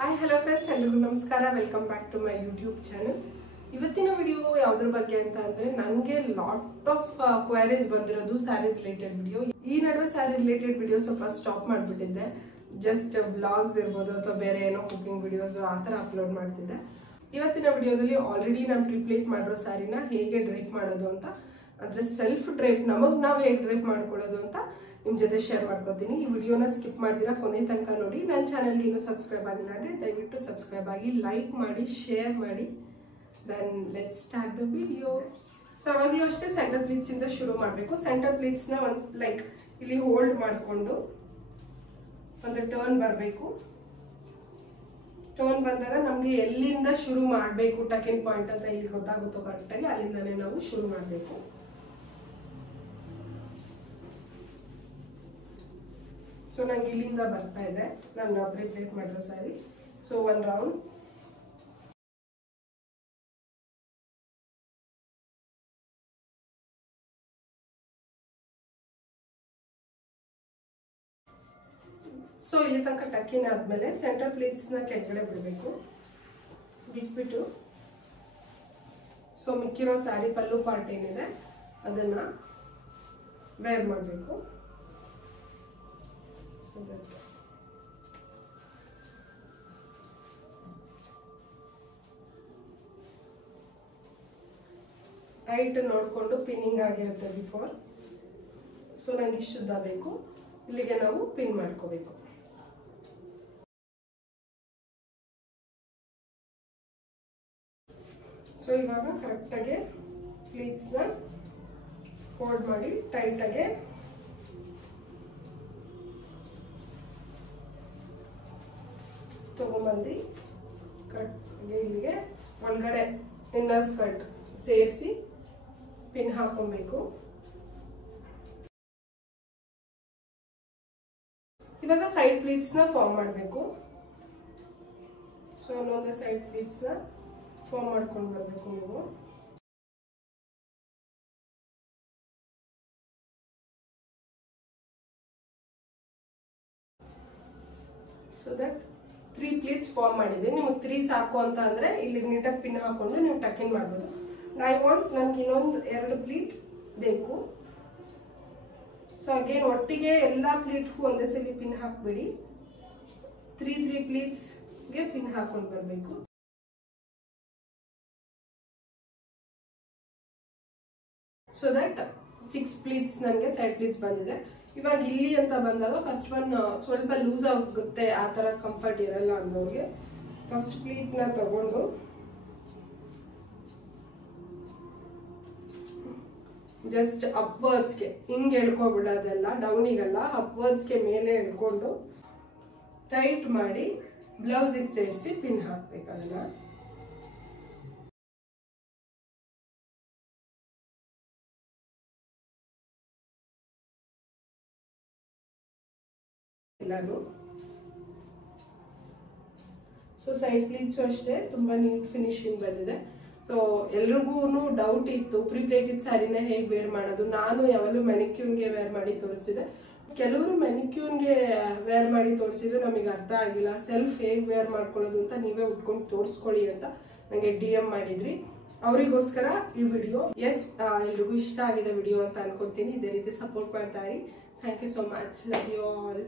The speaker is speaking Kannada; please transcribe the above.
Hi, hello friends, ಎಲ್ಲರಿಗೂ ನಮಸ್ಕಾರ. Welcome back to my YouTube channel. ಇವತ್ತಿನ ವಿಡಿಯೋ ಯಾವುದ್ರ ಬಗ್ಗೆ ಅಂತ ಅಂದ್ರೆ ನನಗೆ ಲಾಟ್ ಆಫ್ ಕ್ವೈರೀಸ್ ಬಂದಿರೋದು ಸ್ಯಾರಿ ರಿಲೇಟೆಡ್ ವಿಡಿಯೋ. ಈ ನಡುವೆ ಸ್ಯಾರಿ ರಿಲೇಟೆಡ್ ವಿಡಿಯೋ ಸ್ವಲ್ಪ ಸ್ಟಾಪ್ ಮಾಡಿಬಿಟ್ಟಿದ್ದೆ. ಜಸ್ಟ್ ವ್ಲಾಗ್ಸ್ ಇರ್ಬೋದು ಅಥವಾ ಬೇರೆ ಏನೋ ಕುಕಿಂಗ್ ವಿಡಿಯೋಸ್ ಆ ಥರ ಅಪ್ಲೋಡ್ ಮಾಡ್ತಿದ್ದೆ. ಇವತ್ತಿನ ವಿಡಿಯೋದಲ್ಲಿ ಆಲ್ರೆಡಿ ನಾನು ಪ್ರಿಪ್ಲೇಟ್ ಮಾಡಿರೋ ಸ್ಯಾರಿನ ಹೇಗೆ ಡ್ರೈಪ್ ಮಾಡೋದು ಅಂತ, ಅಂದರೆ ಸೆಲ್ಫ್ ಡ್ರೈಪ್ ನಮಗೆ ನಾವು ಹೇಗೆ ಡ್ರೈಪ್ ಮಾಡ್ಕೊಳ್ಳೋದು ಅಂತ ನಿಮ್ಮ ಜೊತೆ ಶೇರ್ ಮಾಡ್ಕೋತೀನಿ. ಈ ವಿಡಿಯೋನ ಸ್ಕಿಪ್ ಮಾಡಿದಿರಾ ಕೊನೆ ತನಕ ನೋಡಿ. ನನ್ನ ಚಾನಲ್ಗೆ ಇನ್ನೂ ಸಬ್ಸ್ಕ್ರೈಬ್ ಆಗಿಲ್ಲ ಅಂದರೆ ದಯವಿಟ್ಟು ಸಬ್ಸ್ಕ್ರೈಬ್ ಆಗಿ, ಲೈಕ್ ಮಾಡಿ, ಶೇರ್ ಮಾಡಿ. Then let's start the video. So ಅವಾಗಲೂ ಅಷ್ಟೇ ಸೆಂಟರ್ ಪ್ಲೀಟ್ಸಿಂದ ಶುರು ಮಾಡಬೇಕು. ಸೆಂಟರ್ ಪ್ಲೀಟ್ಸ್ನ ಒಂದು ಲೈಕ್ ಇಲ್ಲಿ ಹೋಲ್ಡ್ ಮಾಡಿಕೊಂಡು ಒಂದು ಟರ್ನ್ ಬರಬೇಕು. ಟರ್ನ್ ಬಂದಾಗ ನಮಗೆ ಎಲ್ಲಿಂದ ಶುರು ಮಾಡಬೇಕು ಟಕಿನ್ ಪಾಯಿಂಟ್ ಅಂತ ಇಲ್ಲಿ ಗೊತ್ತಾಗುತ್ತೋ ಕರೆಕ್ಟಾಗಿ, ಅಲ್ಲಿಂದನೇ ನಾವು ಶುರು ಮಾಡಬೇಕು. ಸೊ ನಂಗೆ ಇಲ್ಲಿಂದ ಬರ್ತಾ ಇದೆ ನಾನು ಪ್ರಿಪ್ಲೇಟ್ ಮಾಡಿರೋ ಸ್ಯಾರಿ. ಸೊ ಒಂದು ರೌಂಡ್ ಸೊ ಇಲ್ಲಿ ತನಕ ಟಕ್ಕಿನ ಆದ್ಮೇಲೆ ಸೆಂಟರ್ ಪ್ಲೀಟ್ಸ್ನ ಕೆಳಗಡೆ ಬಿಡಬೇಕು. ಬಿಟ್ಬಿಟ್ಟು ಸೊ ಮಿಕ್ಕಿರೋ ಸ್ಯಾರಿ ಪಲ್ಲು ಪಾರ್ಟ್ ಏನಿದೆ ಅದನ್ನ ವೇರ್ ಮಾಡಬೇಕು. ಸೊ ಹೈಟ್ ನೋಡಿಕೊಂಡು ಪಿನ್ನಿಂಗ್ ಆಗಿರುತ್ತೆ ಬಿಫೋರ್. ಸೊ ನಂಗೆ ಇಷ್ಟು ಉದ್ದ ಬೇಕು, ಇಲ್ಲಿಗೆ ನಾವು ಪಿನ್ ಮಾಡ್ಕೋಬೇಕು. ಸೊ ಇವಾಗ ಕರೆಕ್ಟಾಗಿ ಪ್ಲೀಟ್ಸ್ನ ಹೋಲ್ಡ್ ಮಾಡಿ ಟೈಟಾಗಿ ತಗೊಂಬಂದು ಕರೆಕ್ಟಾಗಿ ಇಲ್ಲಿಗೆ ಒಳಗಡೆ ಇನ್ನರ್ ಸ್ಕರ್ಟ್ ಸೇರಿಸಿ ಪಿನ್ ಹಾಕೊಬೇಕು. ಇವಾಗ ಸೈಡ್ ಪ್ಲೀಟ್ಸ್ನ ಫಾರ್ಮ್ ಮಾಡಬೇಕು. ಸೊ ಒಂದೊಂದೇ ಸೈಡ್ ಪ್ಲೀಟ್ಸ್ನ ಫಾರ್ಮ್ ಮಾಡ್ಕೊಂಡು ಬರಬೇಕು ನೀವು. ಸೊ ದಟ್ 3 ಪ್ಲೀಟ್ಸ್ ಫಾರ್ಮ್ ಮಾಡಿದೆ. ನಿಮಗೆ 3 ಸಾಕು ಅಂತ ಅಂದ್ರೆ ಇಲ್ಲಿ ನೀಟಾಗಿ ಪಿನ್ ಹಾಕೊಂಡು ನೀವು ಟಕಿನ್ ಮಾಡ್ಬೋದು. ಐ ವಾಂಟ್ ನನಗೆ ಇನ್ನೊಂದು 2 ಪ್ಲೀಟ್ ಬೇಕು. ಸೊ ಅಗೇನ್ ಒಟ್ಟಿಗೆ ಎಲ್ಲ ಪ್ಲೀಟ್ಗೂ ಒಂದೇ ಸಲ ಪಿನ್ ಹಾಕ್ಬಿಡಿ. 3 ಪ್ಲೀಟ್ಸ್ಗೆ ಪಿನ್ ಹಾಕೊಂಡು ಬರಬೇಕು. ಸೊ ದಟ್ 6 ಪ್ಲೀಟ್ಸ್ ನನಗೆ ಸೈಡ್ ಪ್ಲೀಟ್ಸ್ ಬಂದಿದೆ. ಇವಾಗ ಇಲ್ಲಿ ಅಂತ ಬಂದಾಗ ಫಸ್ಟ್ ಒನ್ ಸ್ವಲ್ಪ ಲೂಸ್ ಆಗುತ್ತೆ, ಆ ಥರ ಕಂಫರ್ಟ್ ಇರಲ್ಲ ಅನ್ನೋರಿಗೆ ಫಸ್ಟ್ ಪ್ಲೀಟ್ನ ತಗೊಂಡು ಜಸ್ಟ್ ಅಪ್ವರ್ಡ್ಸ್ಗೆ ಹಿಂಗೆ ಎಳ್ಕೊಬಿಡೋದೆಲ್ಲ, ಡೌನಿಗಲ್ಲ ಅಪ್ವರ್ಡ್ಸ್ಗೆ ಮೇಲೆ ಎಳ್ಕೊಂಡು ಟೈಟ್ ಮಾಡಿ ಬ್ಲೌಸಿಗೆ ಸೇರಿಸಿ ಪಿನ್ ಹಾಕ್ಬೇಕು. ಅದನ್ನ ಎಲ್ಲಾನು. ಸೊ ಸೈಡ್ ಪ್ಲೀಟ್ಸು ಅಷ್ಟೇ ತುಂಬಾ ನೀಟ್ ಫಿನಿಶಿಂಗ್ ಬಂದಿದೆ. ಸೊ ಎಲ್ರಿಗೂ ಡೌಟ್ ಇತ್ತು ಪ್ರಿಪ್ಲೇಟೆಡ್ ಸ್ಯಾರಿನ ಹೇಗೆ ವೇರ್ ಮಾಡೋದು. ನಾನು ಯಾವಾಗಲೂ ಮೆನಿಕ್ಯೂನ್ಗೆ ವೇರ್ ಮಾಡಿ ತೋರಿಸಿದೆ. ಕೆಲವರು ಮೆನಿಕ್ಯೂನ್ಗೆ ವೇರ್ ಮಾಡಿ ತೋರಿಸಿದ್ರೆ ನಮಗೆ ಅರ್ಥ ಆಗಿಲ್ಲ, ಸೆಲ್ಫ್ ಹೇಗೆ ವೇರ್ ಮಾಡ್ಕೊಳ್ಳೋದು ಅಂತ ನೀವೇ ಉಟ್ಕೊಂಡು ತೋರಿಸ್ಕೊಳ್ಳಿ ಅಂತ ನನಗೆ DM ಮಾಡಿದ್ರಿ. ಅವರಿಗೋಸ್ಕರ ಈ ವಿಡಿಯೋ. ಎಸ್, ಎಲ್ರಿಗೂ ಇಷ್ಟ ಆಗಿದೆ ವಿಡಿಯೋ ಅಂತ ಅನ್ಕೊತೀನಿ. ಇದೇ ರೀತಿ ಸಪೋರ್ಟ್ ಮಾಡ್ತಾ ಇರಿ. Thank you so much. Love you all.